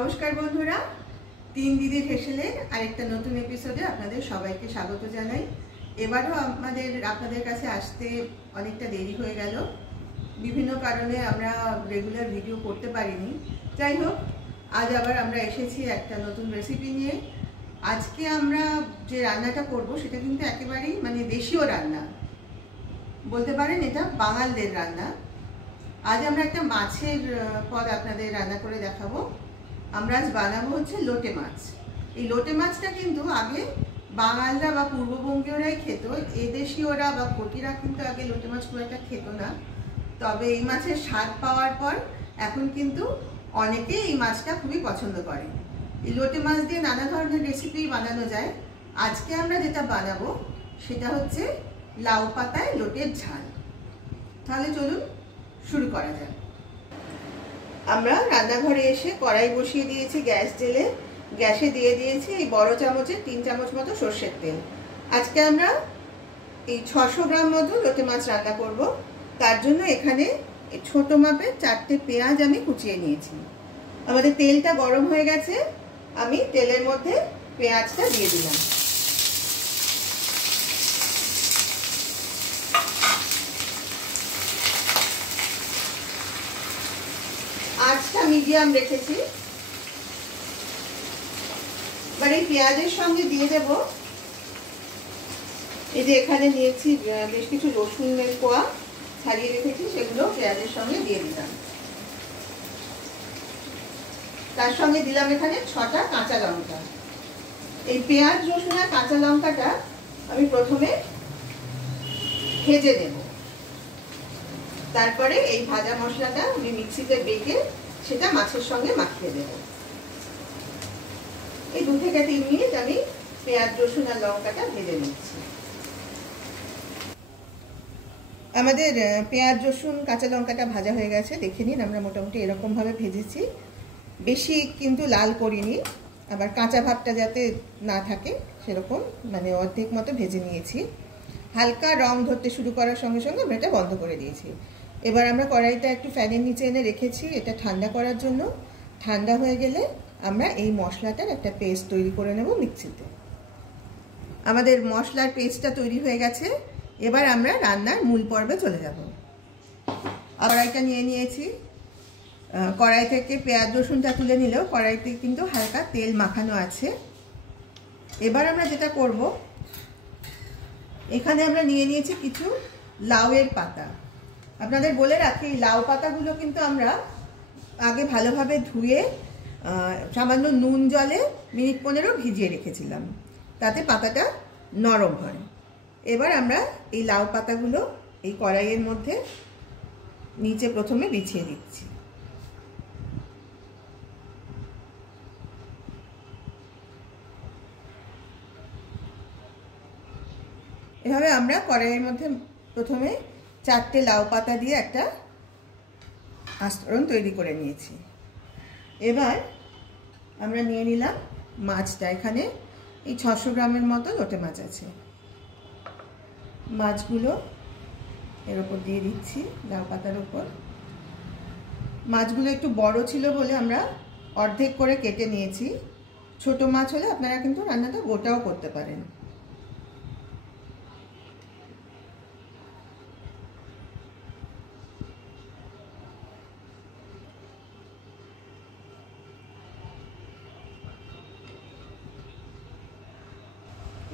নমস্কার বন্ধুরা, তিন দিদির হেসেলের আরেকটা নতুন এপিসোডে আপনাদের সবাইকে স্বাগত জানাই। এবারও আপনাদের কাছে আসতে অনেকটা দেরি হয়ে গেল, বিভিন্ন কারণে আমরা রেগুলার ভিডিও করতে পারিনি। যাই হোক, আজ আবার আমরা এসেছি একটা নতুন রেসিপি নিয়ে। আজকে আমরা যে রান্নাটা করব সেটা কিন্তু একেবারেই দেশীয় রান্না বলতে পারেন, এটা বাঙালদের রান্না। আজ আমরা একটা মাছের পদ আপনাদের রান্না করে দেখাবো। আমরা আজ বানাবো হচ্ছে লোটে মাছ। এই লোটে মাছটা কিন্তু আগে বাঙালরা বা পূর্ববঙ্গীয়রাই খেত, এদেশীয়রা বা ঘটিরা কিন্তু আগে লোটে মাছ খুব একটা খেত না। তবে এই মাছের স্বাদ পাওয়ার পর এখন কিন্তু অনেকেই এই মাছটা খুবই পছন্দ করে। এই লোটে মাছ দিয়ে নানা ধরনের রেসিপি বানানো যায়। আজকে আমরা যেটা বানাবো সেটা হচ্ছে লাউ পাতায় লোটের ঝাল। তাহলে চলুন শুরু করা যাক। আমরা রান্নাঘরে এসে কড়াই বসিয়ে দিয়েছি গ্যাস জেলে। গ্যাসে দিয়ে দিয়েছি এই বড় চামচে 3 চামচ মতো সর্ষের তেল। আজকে আমরা এই 600 গ্রাম মতো লোটে মাছ রান্না করব। তার জন্য এখানে ছোট মাপে 4টে পেঁয়াজ আমি কুচিয়ে নিয়েছি। আমাদের তেলটা গরম হয়ে গেছে, আমি তেলের মধ্যে পেঁয়াজটা দিয়ে দিলাম। আঁচটা মিডিয়াম রেখেছি। এবার এই পেঁয়াজের সঙ্গে দিয়ে দেব এই যে এখানে নিয়েছি বেশ কিছু রসুনের কোয়া ছাড়িয়ে রেখেছি, সেগুলো পেঁয়াজের সঙ্গে দিয়ে দিলাম। তার সঙ্গে দিলাম এখানে 6টা কাঁচা লঙ্কা। এই পেঁয়াজ, রসুন আর কাঁচা লঙ্কাটা আমি প্রথমে ভেজে নেব। তারপরে এই ভাজা মশলাটা আমি মিক্সিতে বেটে সেটা মাছের সঙ্গে মাখিয়ে দেব। এই 2 থেকে 3 মিনিট আমি পেঁয়াজ, রসুন আর লঙ্কাটা ভেজে নিচ্ছি। আমাদের পেঁয়াজ, রসুন, কাঁচা লঙ্কাটা ভাজা হয়ে গেছে, দেখে নিন। আমরা মোটামুটি এরকম ভাবে ভেজেছি, বেশি কিন্তু লাল করিনি। আবার কাঁচা ভাবটা যাতে না থাকে সেরকম অর্ধেক মতো ভেজে নিয়েছি। হালকা রং ধরতে শুরু করার সঙ্গে সঙ্গে আমরা এটা বন্ধ করে দিয়েছি। এবার আমরা কড়াইটা একটু ফ্যানের নিচে এনে রেখেছি এটা ঠান্ডা করার জন্য। ঠান্ডা হয়ে গেলে আমরা এই মশলাটার একটা পেস্ট তৈরি করে নেব মিক্সিতে। আমাদের মশলার পেস্টটা তৈরি হয়ে গেছে। এবার আমরা রান্নার মূল পর্বে চলে যাব। কড়াইটা নিয়ে নিয়েছি। কড়াই থেকে পেঁয়াজ, রসুনটা তুলে নিলেও কড়াইতে কিন্তু হালকা তেল মাখানো আছে। এবার আমরা যেটা করব, এখানে আমরা নিয়ে নিয়েছি কিছু লাউয়ের পাতা। আপনাদের বলে রাখি, লাউ পাতাগুলো কিন্তু আমরা আগে ভালোভাবে ধুয়ে সামান্য নুন জলে মিনিট 15 ভিজিয়ে রেখেছিলাম, তাতে পাতাটা নরম হয়। এবার আমরা এই লাউ পাতাগুলো এই কড়াইয়ের মধ্যে নিচে প্রথমে বিছিয়ে দিচ্ছি। এভাবে আমরা কড়াইয়ের মধ্যে প্রথমে 4টে লাউ পাতা দিয়ে একটা আস্তরণ তৈরি করে নিয়েছি। এবার আমরা নিয়ে নিলাম মাছটা। এখানে এই 600 গ্রামের মতো লোটে মাছ আছে। মাছগুলো এর উপর দিয়ে দিচ্ছি, লাউ পাতার উপর। মাছগুলো একটু বড় ছিল বলে আমরা অর্ধেক করে কেটে নিয়েছি। ছোট মাছ হলে আপনারা কিন্তু রান্নাটা গোটাও করতে পারেন।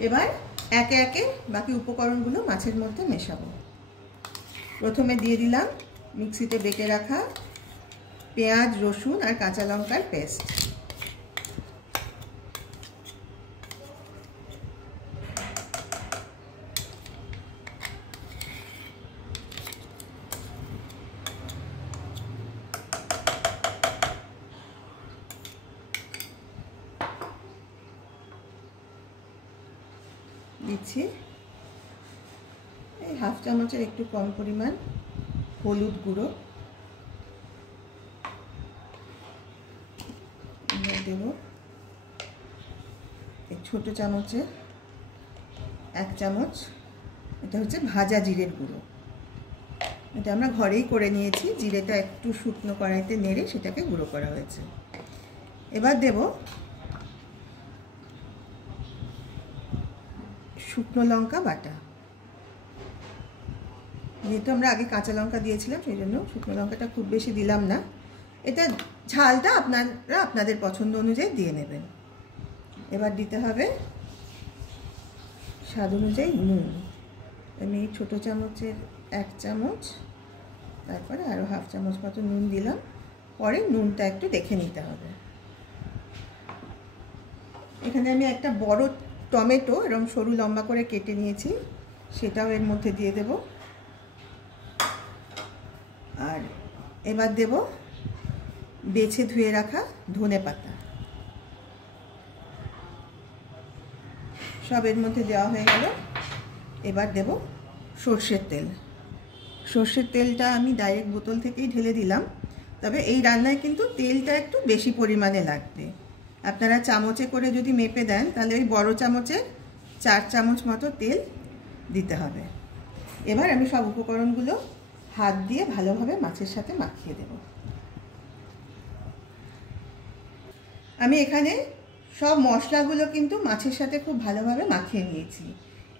এবার একে একে বাকি উপকরণগুলো মাছের মধ্যে মেশাবো। প্রথমে দিয়ে দিলাম মিক্সিতে বেটে রাখা পেঁয়াজ, রসুন আর কাঁচা লঙ্কার পেস্ট। দিচ্ছি এই 1/2 চামচের একটু কম পরিমাণ হলুদ গুঁড়ো। দেব এই ছোট চামচের 1 চামচ, এটা হচ্ছে ভাজা জিরের গুঁড়ো। এটা আমরা ঘরেই করে নিয়েছি, জিরেটা একটু শুকনো কড়াইতে নেড়ে সেটাকে গুঁড়ো করা হয়েছে। এবার দেব শুকনো লঙ্কা বাটা। যেহেতু আমরা আগে কাঁচা লঙ্কা দিয়েছিলাম সেই জন্য শুকনো লঙ্কাটা খুব বেশি দিলাম না। এটা ঝালটা আপনারা আপনাদের পছন্দ অনুযায়ী দিয়ে নেবেন। এবার দিতে হবে স্বাদ অনুযায়ী নুন। আমি ছোটো চামচের 1 চামচ, তারপরে আরও হাফ চামচ মতো নুন দিলাম। পরে নুনটা একটু দেখে নিতে হবে। এখানে আমি একটা বড় টমেটো এরকম সরু লম্বা করে কেটে নিয়েছি, সেটাও এর মধ্যে দিয়ে দেব। আর এবার দেব বেছে ধুয়ে রাখা ধনেপাতা। সব এর মধ্যে দেওয়া হয়ে গেল। এবার দেব সর্ষের তেল। সর্ষের তেলটা আমি ডাইরেক্ট বোতল থেকেই ঢেলে দিলাম, তবে এই রান্নায় কিন্তু তেলটা একটু বেশি পরিমাণে লাগবে। আপনারা চামচে করে যদি মেপে দেন তাহলে ওই বড় চামচে 4 চামচ মতো তেল দিতে হবে। এবার আমি সব উপকরণগুলো হাত দিয়ে ভালোভাবে মাছের সাথে মাখিয়ে দেব। আমি এখানে সব মশলাগুলো কিন্তু মাছের সাথে খুব ভালোভাবে মাখিয়ে নিয়েছি।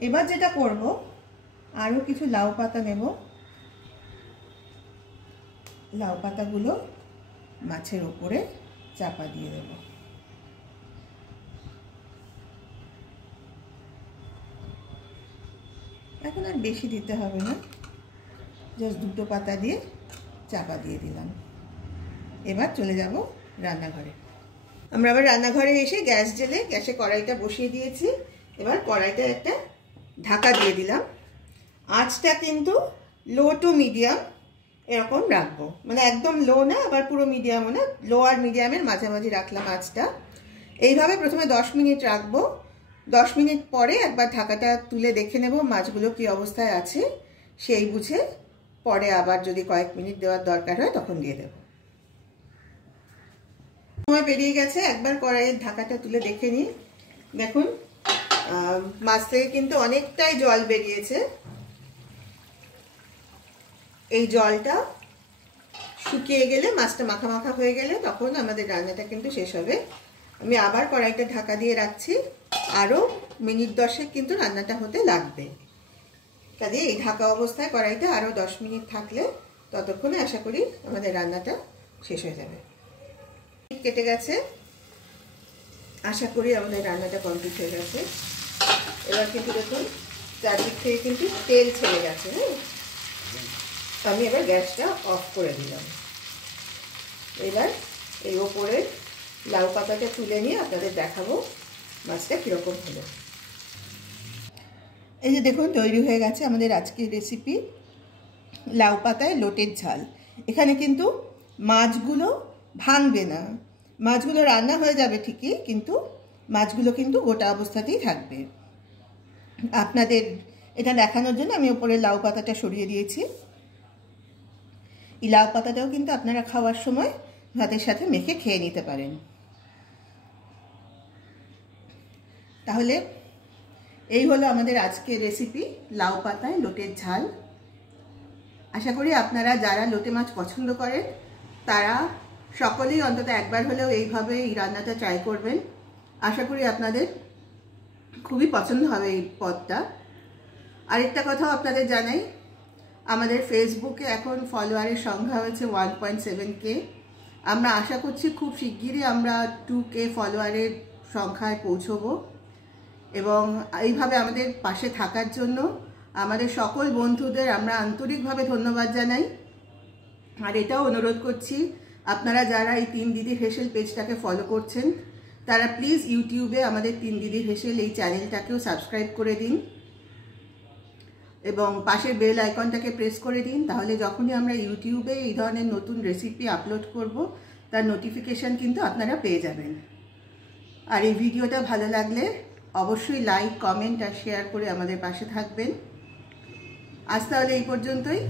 এবার যেটা করব, আরও কিছু লাউ পাতা নেব। লাউ পাতাগুলো মাছের ওপরে চাপা দিয়ে দেব। এখন আর বেশি দিতে হবে না, জাস্ট 2টো পাতা দিয়ে চাপা দিয়ে দিলাম। এবার চলে যাব রান্নাঘরে। আমরা আবার রান্নাঘরে এসে গ্যাস জ্বেলে গ্যাসে কড়াইটা বসিয়ে দিয়েছি। এবার কড়াইটা একটা ঢাকা দিয়ে দিলাম। আঁচটা কিন্তু লো টু মিডিয়াম এরকম রাখবো, মানে একদম লো না আবার পুরো মিডিয়ামও না, লো আর মিডিয়ামের মাঝামাঝি রাখলাম আঁচটা। এইভাবে প্রথমে 10 মিনিট রাখবো। 10 মিনিট পরে একবার ঢাকাটা তুলে দেখে নেব মাছগুলো কি অবস্থায় আছে, সেই বুঝে পরে আবার যদি কয়েক মিনিট দেওয়ার দরকার হয় তখন দিয়ে দেব। সময় পেরিয়ে গেছে, একবার কড়াইয়ের ঢাকাটা তুলে দেখে নিই। দেখুন মাছ থেকে কিন্তু অনেকটাই জল বেরিয়েছে। এই জলটা শুকিয়ে গেলে, মাছটা মাখা মাখা হয়ে গেলে তখন আমাদের রান্নাটা কিন্তু শেষ হবে। আমি আবার কড়াইটা ঢাকা দিয়ে রাখছি, আরও মিনিট 10 কিন্তু রান্নাটা হতে লাগবে। কাজে এই ঢাকা অবস্থায় কড়াইটা আরও 10 মিনিট থাকলে ততক্ষণে আশা করি আমাদের রান্নাটা শেষ হয়ে যাবে। কেটে গেছে, আশা করি আমাদের রান্নাটা কমপ্লিট হয়ে গেছে। এবার কিন্তু দেখুন চারদিক থেকে কিন্তু তেল ছেড়ে গেছে। আমি এবার গ্যাসটা অফ করে দিলাম। এবার এই ওপরের লাউ পাতাটা তুলে নিয়ে আপনাদের দেখাবো মাছটা কীরকম হলো। এই যে দেখুন তৈরি হয়ে গেছে আমাদের আজকের রেসিপি, লাউ পাতায় লোটের ঝাল। এখানে কিন্তু মাছগুলো ভাঙবে না, মাছগুলো রান্না হয়ে যাবে ঠিকই, কিন্তু মাছগুলো কিন্তু গোটা অবস্থাতেই থাকবে। আপনাদের এটা দেখানোর জন্য আমি ওপরে লাউ পাতাটা সরিয়ে দিয়েছি। এই লাউ পাতাটাও কিন্তু আপনারা খাওয়ার সময় ভাতের সাথে মেখে খেয়ে নিতে পারেন। তাহলে এই হলো আমাদের আজকের রেসিপি, লাউ পাতায় লোটের ঝাল। আশা করি আপনারা যারা লোটে মাছ পছন্দ করেন তারা সকলেই অন্তত একবার হলেও এইভাবে এই রান্নাটা ট্রাই করবেন। আশা করি আপনাদের খুবই পছন্দ হবে এই পদটা। আরেকটা কথাও আপনাদের জানাই, আমাদের ফেসবুকে এখন ফলোয়ারের সংখ্যা হয়েছে 1.7K। আমরা আশা করছি খুব শিগগিরই আমরা 2K ফলোয়ারের সংখ্যায় পৌঁছবো। এবং এইভাবে আমাদের পাশে থাকার জন্য আমাদের সকল বন্ধুদের আমরা আন্তরিকভাবে ধন্যবাদ জানাই। আর এটাও অনুরোধ করছি, আপনারা যারা এই 3 দিদির হেসেল পেজটাকে ফলো করছেন তারা প্লিজ ইউটিউবে আমাদের 3 দিদির হেসেল এই চ্যানেলটাকেও সাবস্ক্রাইব করে দিন এবং পাশের বেল আইকনটাকে প্রেস করে দিন। তাহলে যখনই আমরা ইউটিউবে এই ধরনের নতুন রেসিপি আপলোড করব তার নোটিফিকেশান কিন্তু আপনারা পেয়ে যাবেন। আর এই ভিডিওটা ভালো লাগলে অবশ্যই লাইক, কমেন্ট আর শেয়ার করে আমাদের পাশে থাকবেন। আজ তাহলে এই পর্যন্তই।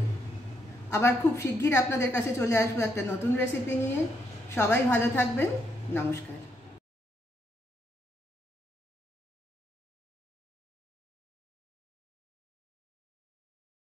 আবার খুব শিগগির আপনাদের কাছে চলে আসবো একটা নতুন রেসিপি নিয়ে। সবাই ভালো থাকবেন। নমস্কার।